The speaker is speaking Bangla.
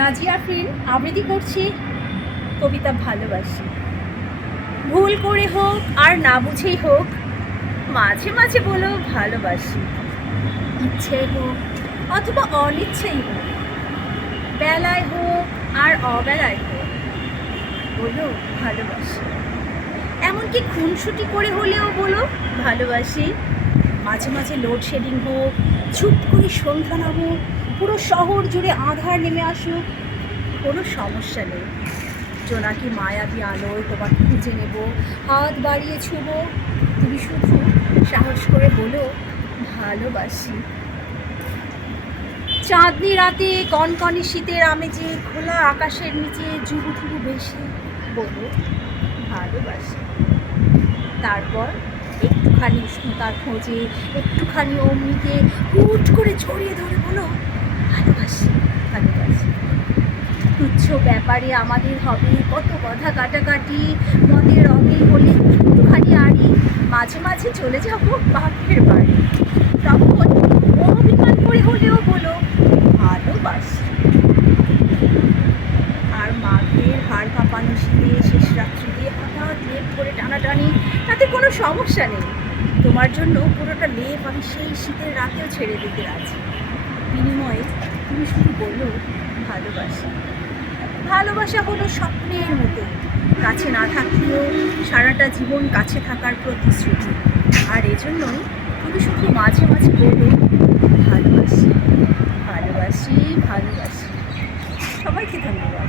নাজিয়া ফ্রিন আবৃত্তি করছি, কবিতা ভালোবাসি। ভুল করে হোক আর না বুঝেই হোক, মাঝে মাঝে বলো ভালোবাসি। ইচ্ছে হোক অথবা অনিচ্ছেই হোক, বেলায় হোক আর অবেলায় হোক বলো ভালোবাসি। এমনকি খুনসুটি করে হলেও বলো ভালোবাসি। মাঝে মাঝে লোডশেডিং হোক, চুপ করে সন্ধ্যা নামুক পুরো শহর জুড়ে আধার নেমে আসুক, কোনো সমস্যা নেই। জোনাকি মায়াবী আলোয় তোমাকে খুঁজে নেব, হাত বাড়িয়ে ছুবো, তুমি শুধু সাহস করে বলো, ভালোবাসি। চাঁদনি রাতে কনকনে শীতের আমেজে, খোলা আকাশের নিচে থুবু বেশি বলো, ভালোবাসি। তারপর একটুখানি উষ্ণতার খোঁজে, একটুখানি অমনিতে হুট করে ছড়িয়ে ধরে বলো ভালোবাসি ভালোবাসি তুচ্ছ ব্যাপারে আমাদের হবে, কত কথা কাটাকাটি, মদের রঙে হলে একটুখানি আড়ি, মাঝে মাঝে চলে যাব বাপের বাড়ি। তখন অভিমান করে হলেও বলো, ভালোবাসি। আর মাঘের হাড় কাঁপানো শীতে শেষ রাত্রিতে হঠাৎ লেপ করে টানাটানি, তাতে কোনো সমস্যা নেই। তোমার জন্য পুরোটা লেপ আমি সেই শীতের রাতেও ছেড়ে দিতে আছি বিনিময়ে তুমি শুধু বলো, ভালোবাসি। ভালোবাসা হলো স্বপ্নের মতো। কাছে না থাকলেও সারাটা জীবন কাছে থাকার প্রতিশ্রুতি। আর এজন্যই তুমি শুধু মাঝে মাঝে বলো ভালোবাসি ভালোবাসি ভালোবাসি। সবাইকে ধন্যবাদ।